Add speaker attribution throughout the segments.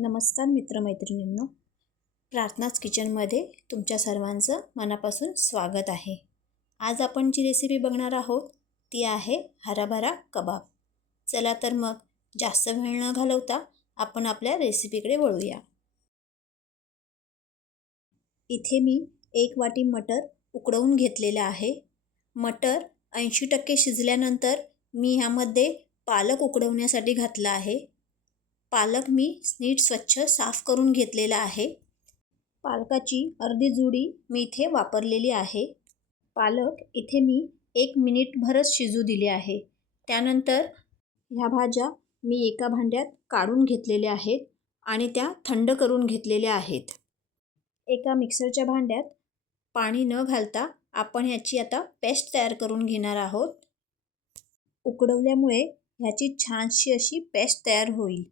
Speaker 1: नमस्कार मित्रमैत्रिणींनो. प्रार्थनाच किचनमध्ये तुमच्या सर्वांचं मनापासून स्वागत आहे. आज आपण जी रेसिपी बघणार आहोत ती आहे हराभरा कबाब. चला तर मग जास्त वेळ न घालवता आपण आपल्या रेसिपीकडे वळूया. इथे मी एक वाटी मटर उकडवून घेतलेलं आहे. मटर ऐंशी टक्के शिजल्यानंतर मी ह्यामध्ये पालक उकडवण्यासाठी घातला आहे. पालक मी नीट स्वच्छ साफ करून घेतलेला आहे. पालकाची अर्धी जुडी मी इथे वापरलेली आहे. पालक इथे मी एक मिनिटभरच शिजू दिले आहे. त्यानंतर ह्या भाज्या मी एका भांड्यात काढून घेतलेल्या आहेत आणि त्या थंड करून घेतलेल्या आहेत. एका मिक्सरच्या भांड्यात पाणी न घालता आपण ह्याची आता पेस्ट तयार करून घेणार आहोत. उकडवल्यामुळे ह्याची छानशी अशी पेस्ट तयार होईल.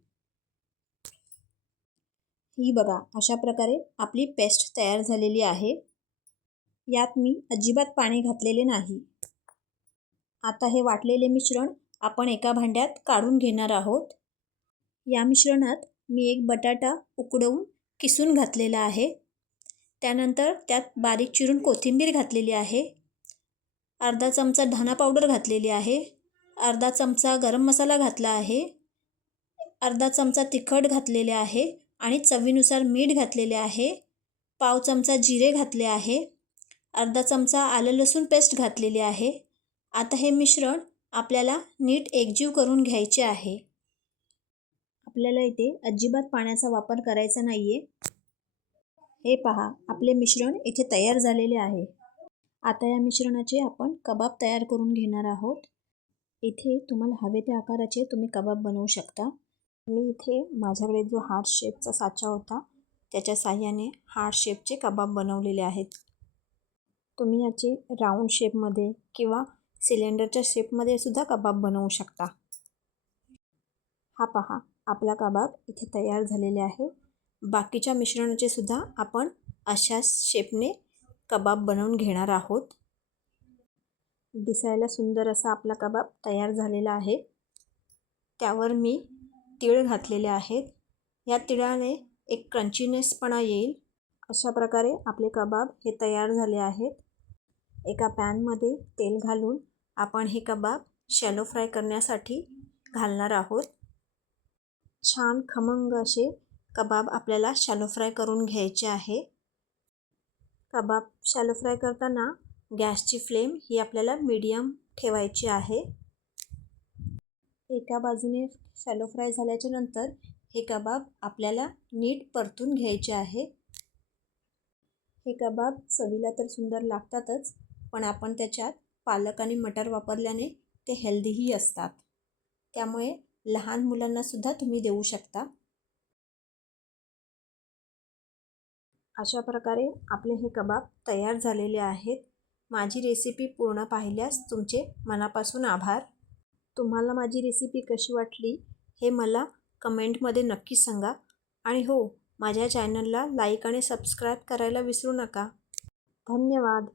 Speaker 1: ही बघा अशा प्रकारे आपली पेस्ट तयार झालेली आहे. यात मी अजिबात पाणी घातलेले नाही. आता हे वाटलेले मिश्रण आपण एका भांड्यात काढून घेणार आहोत. या मिश्रणात मी एक बटाटा उकडवून किसून घातलेला आहे. त्यानंतर त्यात बारीक चिरून कोथिंबीर घातलेली आहे. अर्धा चमचा धना पावडर घातलेली आहे. अर्धा चमचा गरम मसाला घातला आहे. अर्धा चमचा तिखट घातलेले आहे. आणि चवीनुसार मीठ घातलेले आहे. पाव चमचा जिरे घातले आहे. अर्धा चमचा आलं लसूण पेस्ट घातलेली आहे. आता हे मिश्रण आपल्याला नीट एकजीव करून घ्यायचे आहे. आपल्याला इथे अजिबात पाण्याचा वापर करायचा नाही आहे हे पहा आपले मिश्रण इथे तयार झालेले आहे. आता या मिश्रणाचे आपण कबाब तयार करून घेणार आहोत. इथे तुम्हाला हवे त्या आकाराचे तुम्ही कबाब बनवू शकता. मी इथे माझ्याकडे जो हार्ट शेपचा साचा होता त्याच्या साह्याने हार्ट शेपचे कबाब बनवलेले आहेत. तुम्ही याचे राऊंड शेपमध्ये किंवा सिलेंडरच्या शेपमध्ये सुद्धा कबाब बनवू शकता. हा पहा आपला कबाब इथे तयार झालेले आहे. बाकीच्या मिश्रणाचे सुद्धा आपण अशाच शेपने कबाब बनवून घेणार आहोत. दिसायला सुंदर असा आपला कबाब तयार झालेला आहे. त्यावर मी तीळ घातलेले आहेत. या तिळाने एक क्रंचीनेसपणा येईल. अशा प्रकारे आपले कबाब हे तयार झाले आहेत. एका पॅनमध्ये तेल घालून आपण हे कबाब शॅलो फ्राय करण्यासाठी घालणार आहोत. छान खमंग असे कबाब आपल्याला शॅलो फ्राय करून घ्यायचे आहे. कबाब शॅलो फ्राय करताना गॅसची फ्लेम ही आपल्याला मीडियम ठेवायची आहे. एका बाजूने शॅलो फ्राय झाल्याच्यानंतर हे कबाब आपल्याला नीट परतून घ्यायचे आहे. हे कबाब चवीला तर सुंदर लागतातच पण आपण त्याच्यात पालक आणि मटर वापरल्याने ते हेल्दीही असतात. त्यामुळे लहान मुलांनासुद्धा तुम्ही देऊ शकता. अशा प्रकारे आपले हे कबाब तयार झालेले आहेत. माझी रेसिपी पूर्ण पाहिल्यास तुमचे मनापासून आभार. तुम्हाला माझी रेसिपी कशी वाटली हे मला कमेंटमध्ये नक्की सांगा. आणि हो माझ्या चॅनलला लाईक आणि सबस्क्राईब करायला विसरू नका. धन्यवाद.